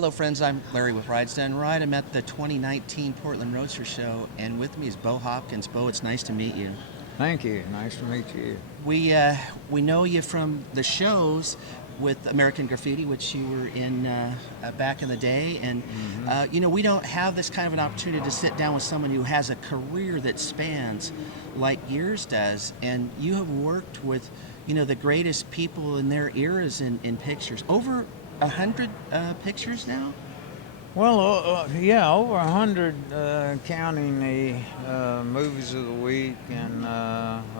Hello, friends. I'm Larry with Rides Done Right. I'm at the 2019 Portland Roadster Show, and with me is Bo Hopkins. Bo, it's nice to meet you. Thank you. Nice to meet you. We know you from the shows with American Graffiti, which you were in back in the day, and we don't have this kind of an opportunity to sit down with someone who has a career that spans like yours does, and you have worked with the greatest people in their eras in pictures. Over 100 pictures now? Well, yeah, over 100 counting the movies of the week, and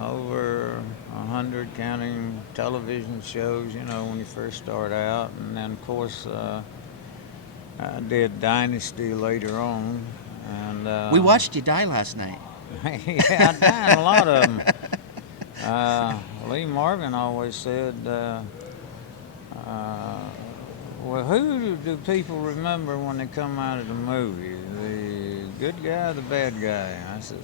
over 100 counting television shows, when you first start out. And then, of course, I did Dynasty later on. And We watched you die last night. Yeah, I died a lot of them. Lee Marvin always said, well, who do people remember when they come out of the movie? The good guy or the bad guy? I said,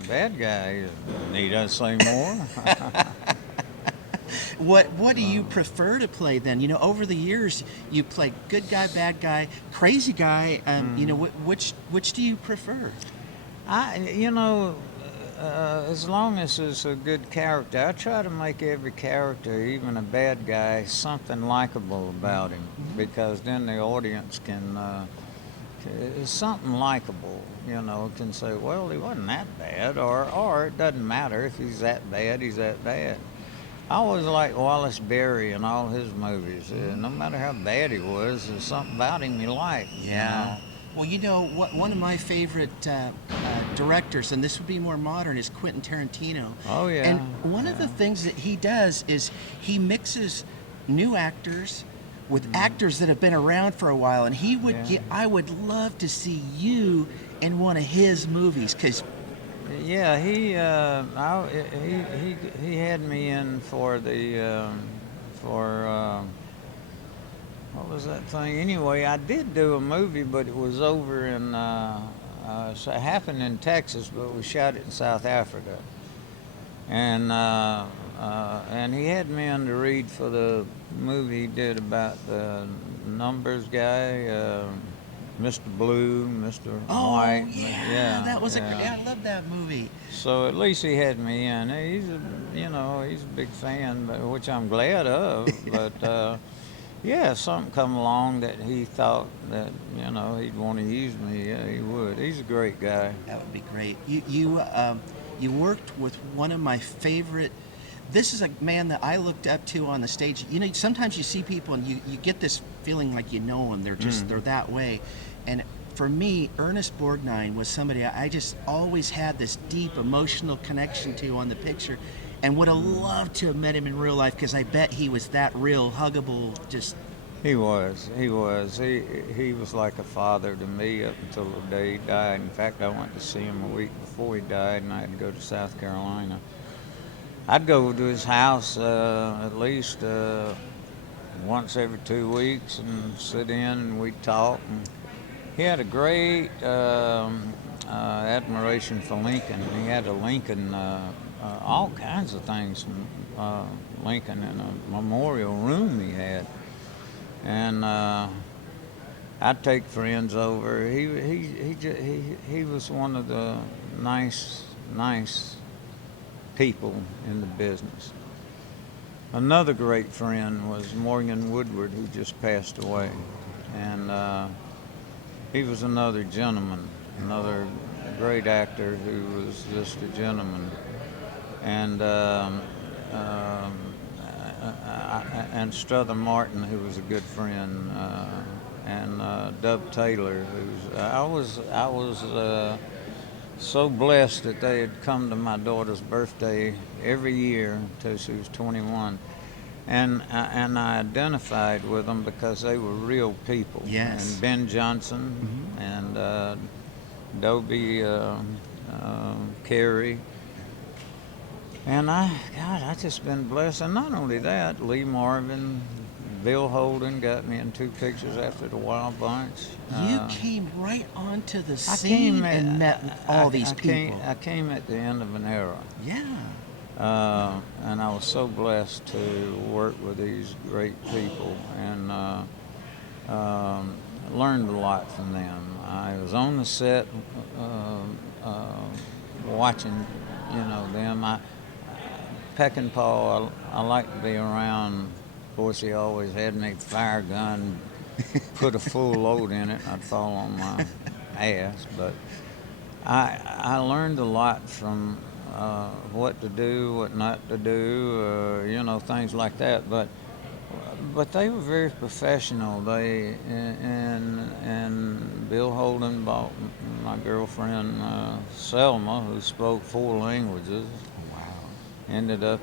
the bad guy. Need I say more? What do you prefer to play then? Over the years, you played good guy, bad guy, crazy guy. Which do you prefer? As long as it's a good character, I try to make every character, even a bad guy, something likable about him, because then the audience can, it's something likable, can say, well, he wasn't that bad, or it doesn't matter if he's that bad, he's that bad. I always liked Wallace Beery in all his movies. No matter how bad he was, there's something about him you like. Yeah. Well, one of my favorite directors, and this would be more modern, is Quentin Tarantino. Oh, yeah. And one of the things that he does is he mixes new actors with actors that have been around for a while, and I would love to see you in one of his movies, because yeah, he had me in for the what was that thing? Anyway, I did do a movie, but it was over in, so it happened in Texas, but we shot it in South Africa. And he had me in to read for the movie he did about the numbers guy, Mr. Blue, Mr. White. Yeah, that was I love that movie. So at least he had me in. He's a big fan, which I'm glad of, but. Yeah, something come along that he thought that, he'd want to use me, yeah, he would. He's a great guy. That would be great. You worked with one of my favorite. This is a man that I looked up to on the stage. Sometimes you see people and you get this feeling like you know them. They're that way. And for me, Ernest Borgnine was somebody I just always had this deep emotional connection to on the picture. And would have loved to have met him in real life, because I bet he was that real, huggable, just... He was. He was like a father to me up until the day he died. In fact, I went to see him a week before he died, and I had to go to South Carolina. I'd go to his house at least once every 2 weeks and sit in and we'd talk. And he had a great admiration for Lincoln. He had a Lincoln... all kinds of things from Lincoln in a memorial room he had, and I'd take friends over. He was one of the nice people in the business. Another great friend was Morgan Woodward, who just passed away, and he was another gentleman, another great actor who was just a gentleman. And Strother Martin, who was a good friend, and Dub Taylor, I was so blessed that they had come to my daughter's birthday every year until she was 21, and I identified with them because they were real people. Yes. And Ben Johnson and Dobie Carey. And I just been blessed. And not only that, Lee Marvin, Bill Holden got me in 2 pictures after the Wild Bunch. You came right onto the scene and met all these people. I came at the end of an era. Yeah. And I was so blessed to work with these great people. And learned a lot from them. I was on the set watching, them. Peckinpah, I like to be around. Of course, he always had me fire gun, put a full load in it, and I'd fall on my ass. But I learned a lot from what to do, what not to do, things like that. But they were very professional. And Bill Holden bought my girlfriend Selma, who spoke 4 languages. Ended up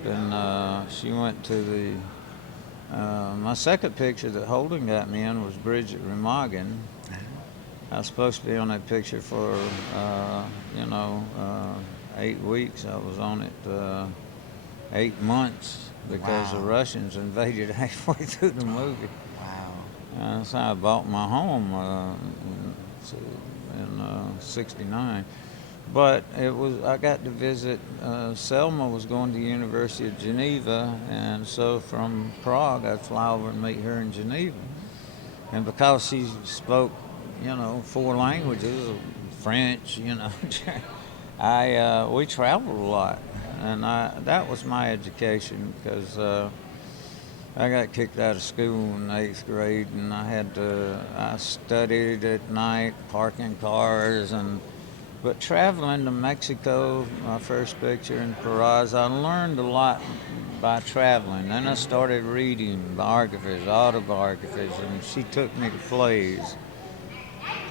she went to my second picture that Holden got me in was Bridget Remagen. I was supposed to be on that picture for 8 weeks. I was on it 8 months because the Russians invaded halfway through the movie. Wow. That's how I bought my home in '69. But I got to visit, Selma was going to the University of Geneva, and so from Prague I'd fly over and meet her in Geneva. And because she spoke, 4 languages, French, we traveled a lot. And that was my education, because I got kicked out of school in 8th grade, and I studied at night, parking cars, but traveling to Mexico, my first picture in Paraz, I learned a lot by traveling. Then I started reading biographies, autobiographies, and she took me to plays.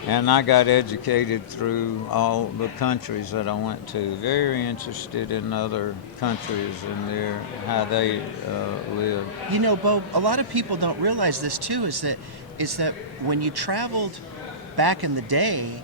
And I got educated through all the countries that I went to. Very interested in other countries and how they live. Bo, a lot of people don't realize this too, is that when you traveled back in the day,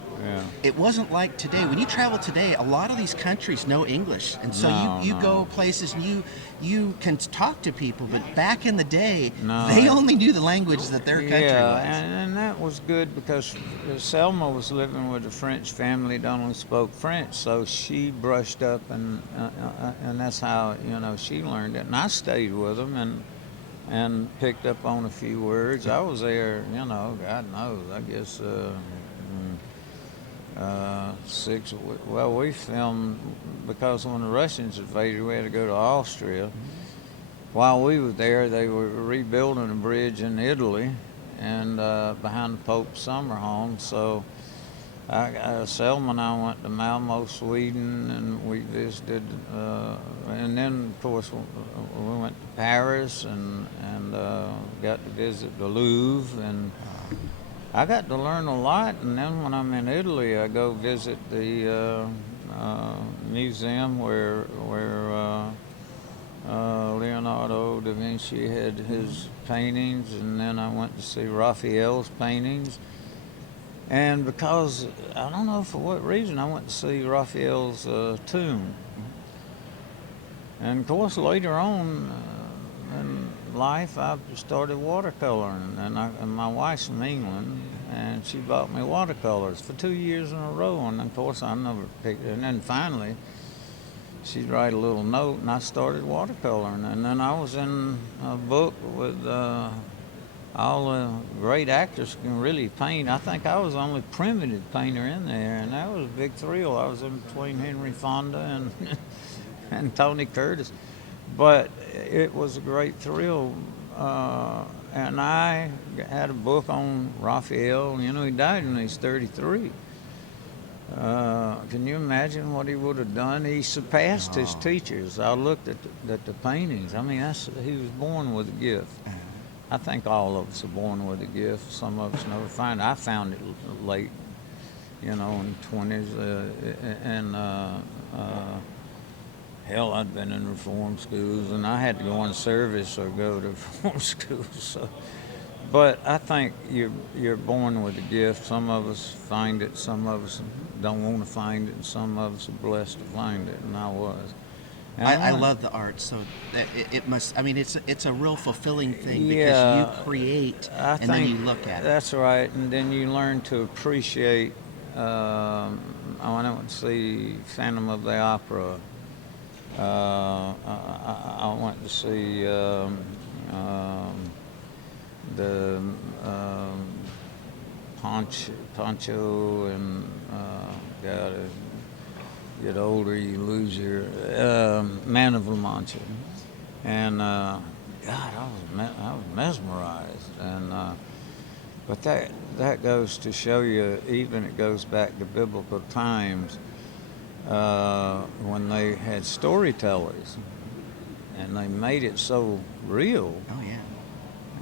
it wasn't like today. When you travel today, a lot of these countries know English, and so you go places and you can talk to people. But back in the day, they only knew the language that their country was. And that was good, because Selma was living with a French family that only spoke French, so she brushed up, and that's how she learned it. And I stayed with them and picked up on a few words. I was there, God knows, I guess. 6. Well, we filmed, because when the Russians invaded, we had to go to Austria. While we were there, they were rebuilding a bridge in Italy, and behind the Pope's summer home. So Selma and I went to Malmo, Sweden, and we visited. And then, of course, we went to Paris and got to visit the Louvre, and I got to learn a lot. And then when I'm in Italy, I go visit the museum where Leonardo da Vinci had his paintings, and then I went to see Raphael's paintings. And because, I don't know for what reason, I went to see Raphael's tomb. And of course, later on in life, I started watercoloring, and my wife's from England, and she bought me watercolors for 2 years in a row, and of course I never picked it. And then finally, she'd write a little note, and I started watercoloring. And then I was in a book with all the great actors can really paint. I think I was the only primitive painter in there, and that was a big thrill. I was in between Henry Fonda and and Tony Curtis. But it was a great thrill. And I had a book on Raphael. He died when he was 33. Can you imagine what he would have done? He surpassed his teachers. I looked at the paintings. I mean, he was born with a gift. I think all of us are born with a gift. Some of us never find it. I found it late, in the 20s. Hell, I'd been in reform schools, and I had to go in service or go to reform schools. So. But I think you're born with a gift. Some of us find it, some of us don't want to find it, and some of us are blessed to find it, and I was. And I love the art, so it must. I mean, it's a real fulfilling thing, because you create and then you look at it. That's right, and then you learn to appreciate. I went to see Phantom of the Opera. I went to see the Poncho, and God, as you get older, you lose your Man of La Mancha, and God, I was mesmerized, and but that goes to show you, even it goes back to biblical times when they had storytellers, and they made it so real. Oh yeah.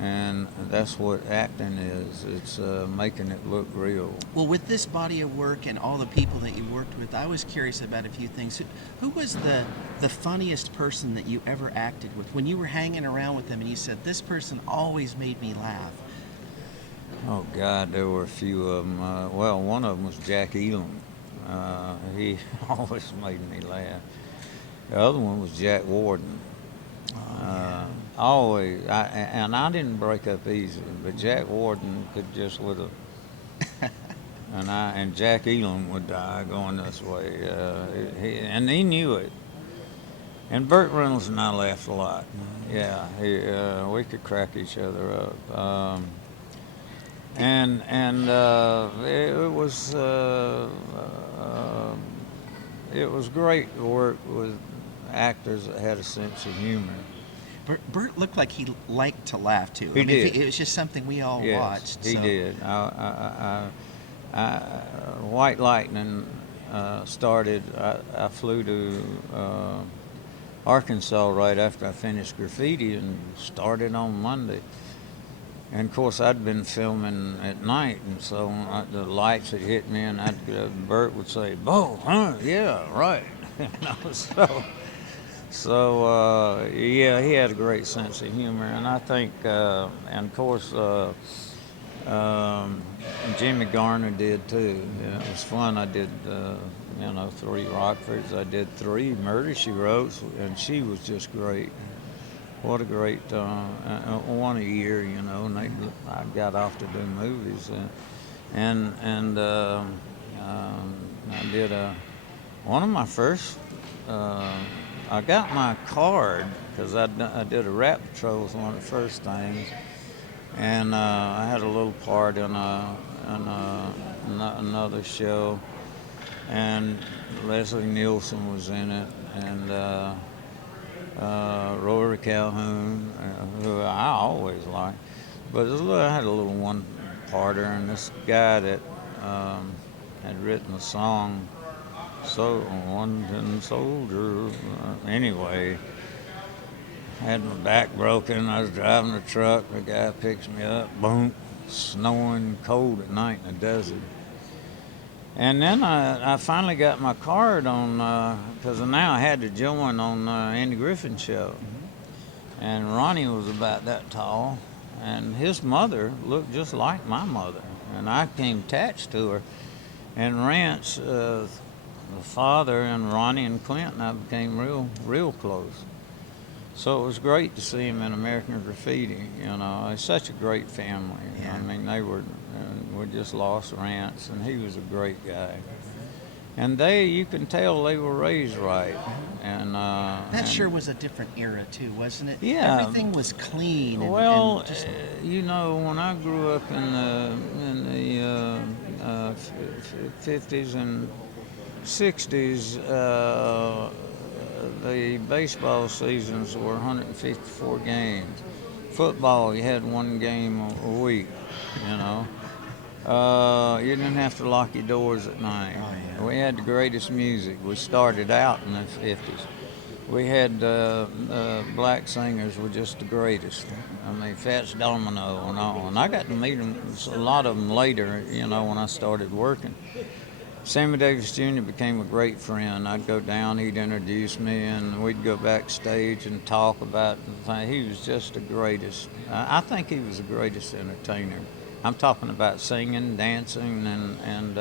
And that's what acting is. It's making it look real. Well, with this body of work and all the people that you worked with, I was curious about a few things. Who was the funniest person that you ever acted with? When you were hanging around with them and you said, this person always made me laugh. Oh, God, there were a few of them. Well, one of them was Jack Elam. He always made me laugh. The other one was Jack Warden. Always, and I didn't break up easy, but Jack Warden could just with a, and Jack Elam would die going this way, and he knew it. And Burt Reynolds and I laughed a lot. Yeah, we could crack each other up, and it was great to work with actors that had a sense of humor. Burt looked like he liked to laugh too. He did. It was just something we all watched. He so. did. White Lightning started. I flew to Arkansas right after I finished Graffiti and started on Monday. And of course, I'd been filming at night, and so the lights had hit me, and Burt would say, "Bo, huh? Yeah, right." So yeah, he had a great sense of humor, and I think, and of course, Jimmy Garner did too. Yeah, it was fun. I did, 3 Rockfords. I did 3 Murder, She Wrote, and she was just great. What a great one a year, and I got off to do movies, and I did one of my first. I got my card because I did a rap patrol was one of the first things, and I had a little part in another show, and Leslie Nielsen was in it, and Rory Calhoun, who I always liked, but I had a little one-parter, and this guy that had written a song. So, one tin soldier, anyway, had my back broken. I was driving the truck. The guy picks me up. Boom, snowing, cold at night in the desert. And then I finally got my card on, because now I had to join on Andy Griffin's show. And Ronnie was about that tall, and his mother looked just like my mother. And I came attached to her. And Rance, the father, and Ronnie and Clint and I became real close. So it was great to see him in American Graffiti. It's such a great family. Yeah. I mean, we just lost Rance, and he was a great guy. And you can tell they were raised right. And that sure was a different era too, wasn't it? Yeah. Everything was clean. Well, just... when I grew up in the 50s and 60s, the baseball seasons were 154 games. Football, you had 1 game a week, You didn't have to lock your doors at night. Oh, yeah. We had the greatest music. We started out in the 50s. We had black singers were just the greatest. I mean, Fats Domino and all. And I got to meet them, a lot of them later, when I started working. Sammy Davis Jr. became a great friend. I'd go down, he'd introduce me, and we'd go backstage and talk about the thing. He was just the greatest. I think he was the greatest entertainer. I'm talking about singing, dancing, and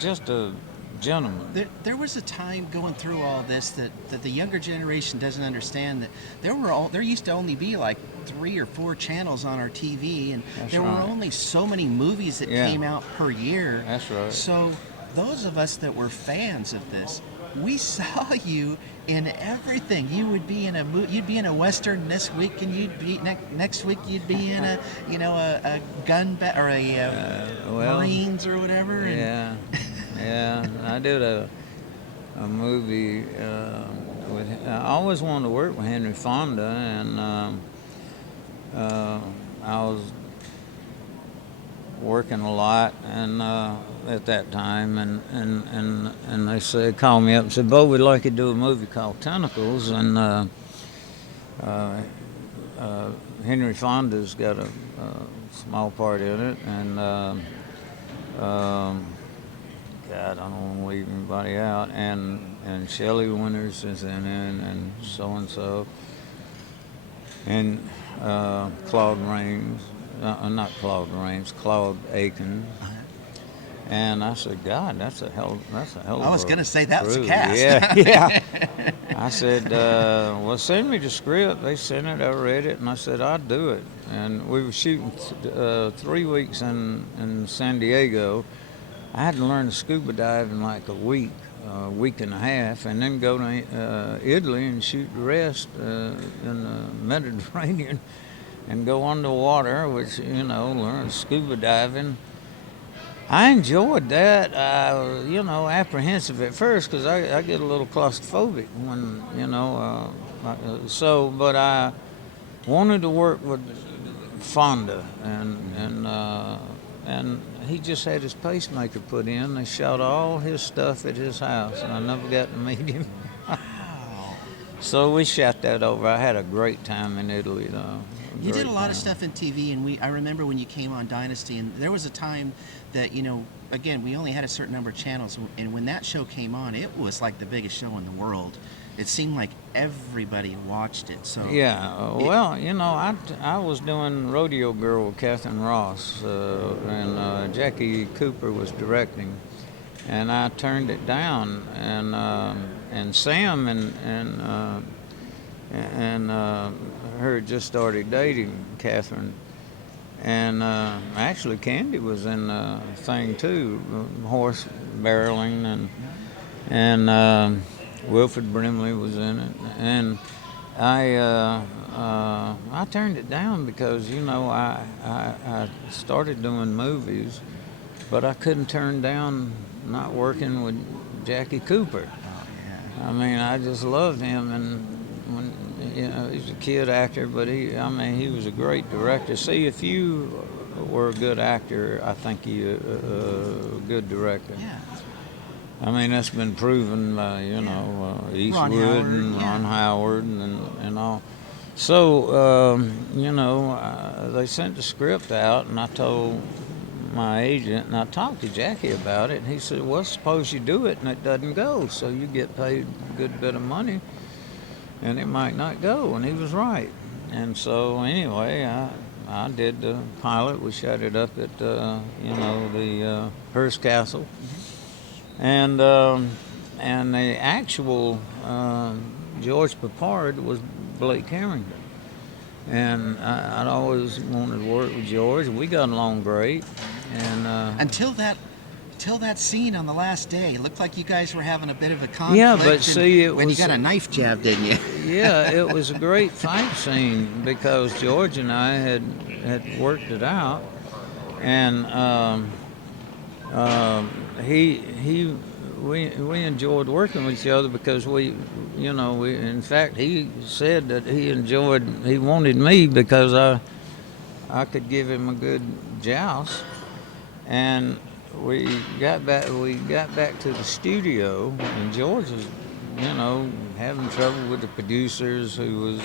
just a gentleman. There was a time going through all this that the younger generation doesn't understand, that there used to only be like 3 or 4 channels on our TV, and That's there right. were only so many movies that Yeah. came out per year. That's right. So those of us that were fans of this, we saw you in everything. You would be in you'd be in a western this week, and you'd be next week you'd be in a a or a Marines or whatever. Yeah, yeah. I did a movie with. I always wanted to work with Henry Fonda, and I was working a lot and at that time, and they said, called me up and said, "Bo, we'd like you to do a movie called Tentacles," and Henry Fonda's got a small part in it, and God, I don't want to leave anybody out, and Shelley Winters is in it, and so, and Claude Rains. Not Claude Rains, Claude Aiken. And I said, God, that's a hell of I was going to say that was a crew. cast. Yeah, yeah. I said, well, send me the script. They sent it, I read it, and I said, I'd do it. And we were shooting 3 weeks in San Diego. I had to learn to scuba dive in like a week and a half, and then go to Italy and shoot the rest in the Mediterranean. And go underwater, which, learn scuba diving. I enjoyed that. I was, apprehensive at first because I get a little claustrophobic when, but I wanted to work with Fonda, and he just had his pacemaker put in. They shot all his stuff at his house, and I never got to meet him. So we shot that over. I had a great time in Italy, though. You did a lot of stuff in TV, and I remember when you came on Dynasty, and there was a time that, again, we only had a certain number of channels, and when that show came on, it was like the biggest show in the world. It seemed like everybody watched it. So yeah, I was doing Rodeo Girl with Catherine Ross, and Jackie Cooper was directing, and I turned it down, and Sam and her just started dating Catherine, and actually Candy was in the thing too, horse barreling, and Wilfred Brimley was in it, and I turned it down because I started doing movies, but I couldn't turn down not working with Jackie Cooper. I mean, I just loved him, and when he's a kid actor, but he was a great director. See, if you were a good actor, I think you're a good director. Yeah. I mean, that's been proven by Eastwood and Ron Howard and all. So they sent the script out, and I told my agent, and I talked to Jackie about it, and he said, well, suppose you do it and it doesn't go, so you get paid a good bit of money and it might not go, and he was right. And so anyway, I did the pilot. We shot it up at the Hearst Castle, and the actual George Peppard was Blake Harrington, and I'd always wanted to work with George. We got along great, and until that scene on the last day, it looked like you guys were having a bit of a conflict. Yeah, but see, when you got a knife jab, didn't you? Yeah, it was a great fight scene because George and I had worked it out, and we enjoyed working with each other because we in fact he said that he wanted me because I could give him a good joust, and we got back to the studio, and George was having trouble with the producers who was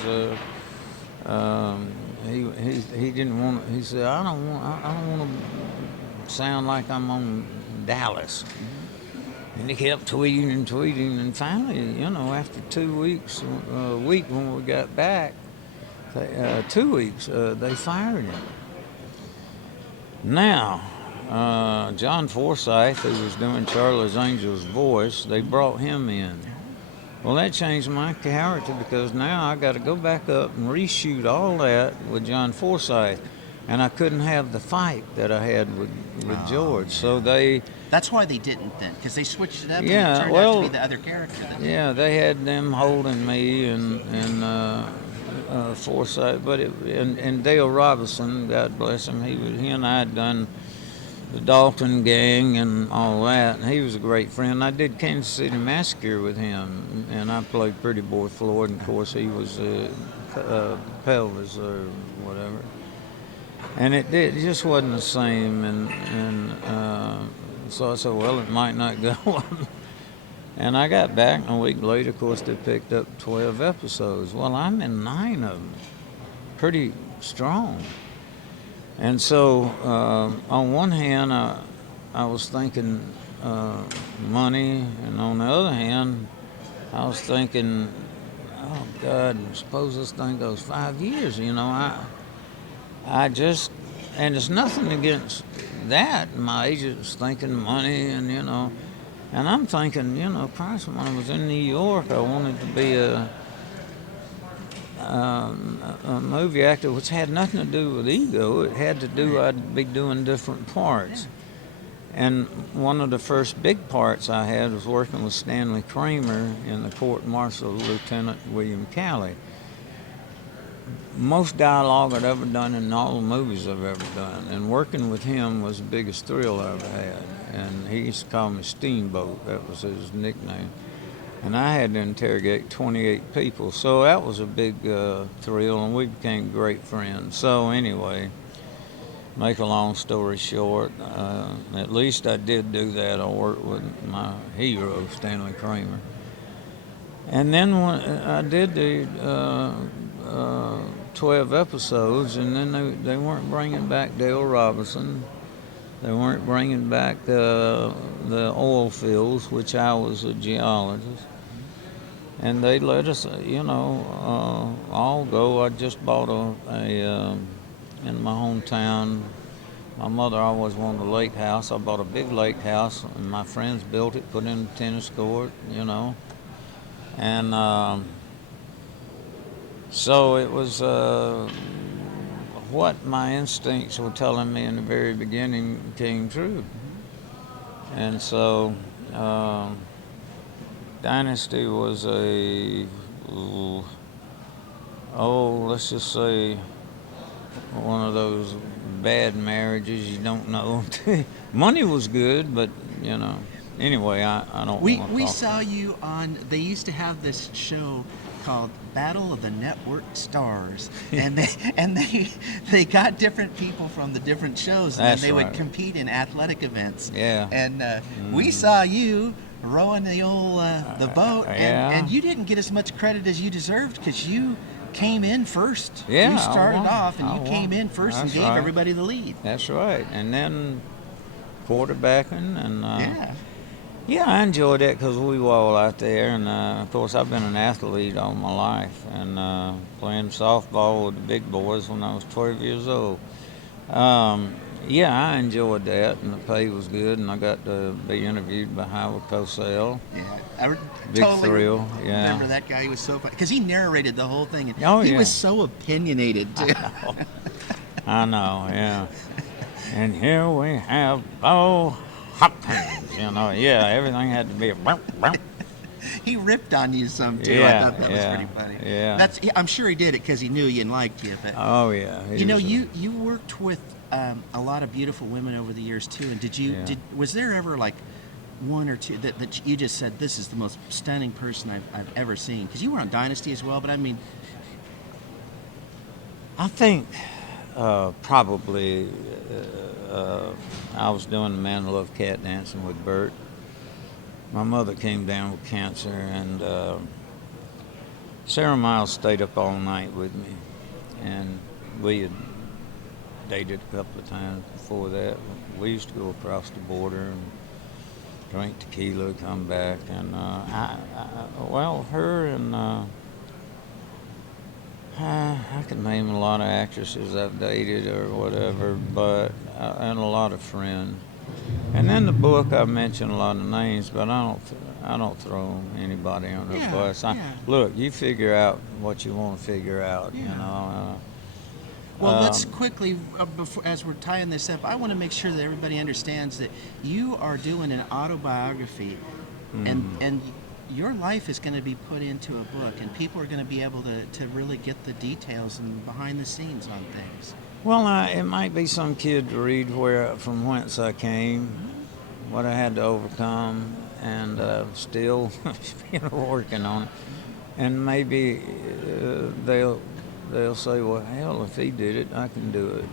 he didn't want, he said, I don't want to sound like I'm on Dallas. And he kept tweeting, and finally, after 2 weeks, a week when we got back, 2 weeks, they fired him. Now, John Forsythe, who was doing Charlie's Angel's voice, they brought him in. Well, that changed my character because now I got to go back up and reshoot all that with John Forsythe. and I couldn't have the fight that I had with George. So That's why they didn't then, because they switched it up Yeah, and it turned out to be the other character. Yeah, they had them holding me and Forsyth, but and Dale Robinson, God bless him, he and I had done the Dalton Gang and all that, and he was a great friend. I did Kansas City Massacre with him, and I played Pretty Boy Floyd, and of course he was Pelvis or whatever. And it just wasn't the same, and so I said, well, it might not go. And I got back, and a week later, of course, they picked up 12 episodes. Well, I'm in 9 of them, pretty strong. And so, on one hand, I was thinking money, and on the other hand, I was thinking, oh, God, suppose this thing goes 5 years, I just, and it's nothing against that. My agent's thinking money, and and I'm thinking, Christ, when I was in New York, I wanted to be a movie actor, which had nothing to do with ego. It had to do, I'd be doing different parts. And one of the first big parts I had was working with Stanley Kramer in the court martial Lieutenant William Calley. Most dialogue I'd ever done in all the movies I've ever done, and working with him was the biggest thrill I ever had. And he used to call me Steamboat, that was his nickname. And I had to interrogate 28 people, so that was a big thrill, and we became great friends. So anyway, make a long story short, at least I did do that. I worked with my hero, Stanley Kramer. And then when I did the 12 episodes, and then they weren't bringing back Dale Robinson. They weren't bringing back the oil fields, which I was a geologist. And they let us, all go. I just bought in my hometown, my mother always wanted a lake house. I bought a big lake house, and my friends built it, put in a tennis court, And so it was what my instincts were telling me in the very beginning came true. And so Dynasty was let's just say one of those bad marriages you don't know. Money was good, but anyway, I don't. We saw you on. They used to have this show called Battle of the Network Stars, and they got different people from the different shows, and then they would compete in athletic events. Yeah. And we saw you rowing the old the boat, and you didn't get as much credit as you deserved because you came in first. Yeah, you started off, and you came in first and gave everybody the lead. That's right, and then quarterbacking and. Yeah, I enjoyed that because we were all out there, and of course I've been an athlete all my life, and playing softball with the big boys when I was 12 years old. I enjoyed that, and the pay was good, and I got to be interviewed by Howard Cosell. Yeah, I big totally thrill. Yeah, remember that guy. He was so funny because he narrated the whole thing, and he was so opinionated too. I know, yeah. And here we have Bo Hopkins, everything had to be a He ripped on you some too. Yeah, I thought that was pretty funny. Yeah. I'm sure he did it because he knew you and liked you. But oh yeah. You worked with a lot of beautiful women over the years too. And was there ever like one or two that you just said, this is the most stunning person I've ever seen? Because you were on Dynasty as well, but I mean, I think probably. I was doing the Man Who Loved Cat Dancing with Burt. My mother came down with cancer, and Sarah Miles stayed up all night with me, and we had dated a couple of times before that. We used to go across the border and drink tequila, come back, and her and I could name a lot of actresses I've dated or whatever, but and a lot of friends. And in the book I mention a lot of names, but I don't throw anybody on the bus. Look, you figure out what you want to figure out. Well, let's quickly, before, as we're tying this up, I want to make sure that everybody understands that you are doing an autobiography, and your life is going to be put into a book, and people are going to be able to really get the details and behind the scenes on things. Well, it might be some kid to read from whence I came, what I had to overcome, and still working on it. And maybe they'll say, well, hell, if he did it, I can do it.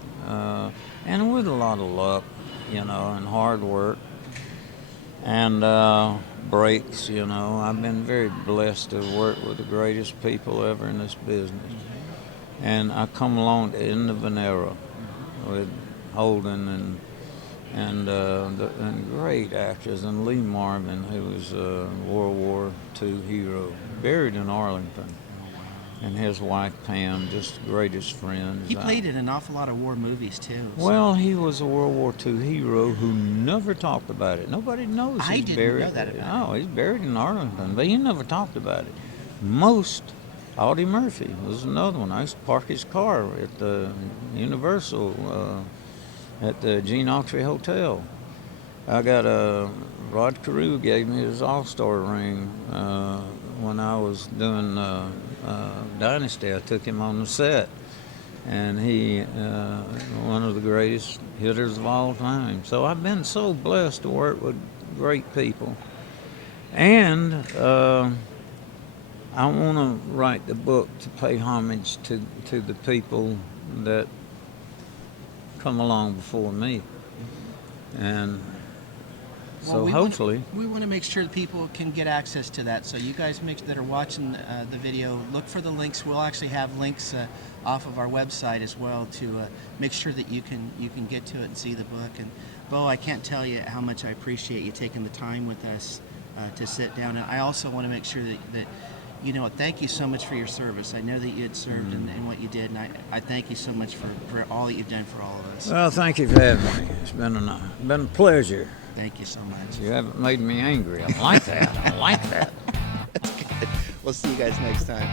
And with a lot of luck, and hard work and breaks, I've been very blessed to work with the greatest people ever in this business. And I come along to the end of an era with Holden and great actors, and Lee Marvin, who was a World War II hero, buried in Arlington, and his wife Pam, just the greatest friends. He played in an awful lot of war movies too. So. Well, he was a World War II hero who never talked about it. Nobody knows I he's didn't buried. know that about No, he's buried in Arlington, but he never talked about it. Audie Murphy was another one. I used to park his car at the Universal at the Gene Autry Hotel. I got Rod Carew gave me his All-Star ring when I was doing Dynasty. I took him on the set, and he one of the greatest hitters of all time. So I've been so blessed to work with great people, and I want to write the book to pay homage to the people that come along before me, and so hopefully we want to make sure that people can get access to that. So you guys that are watching the video, look for the links. We'll actually have links off of our website as well to make sure that you can get to it and see the book. And Bo, I can't tell you how much I appreciate you taking the time with us to sit down. And I also want to make sure that thank you so much for your service. I know that you had served in what you did, and I thank you so much for all that you've done for all of us. Well, thank you for having me. It's been a pleasure. Thank you so much. You haven't made me angry. I like that. I like that. That's good. We'll see you guys next time.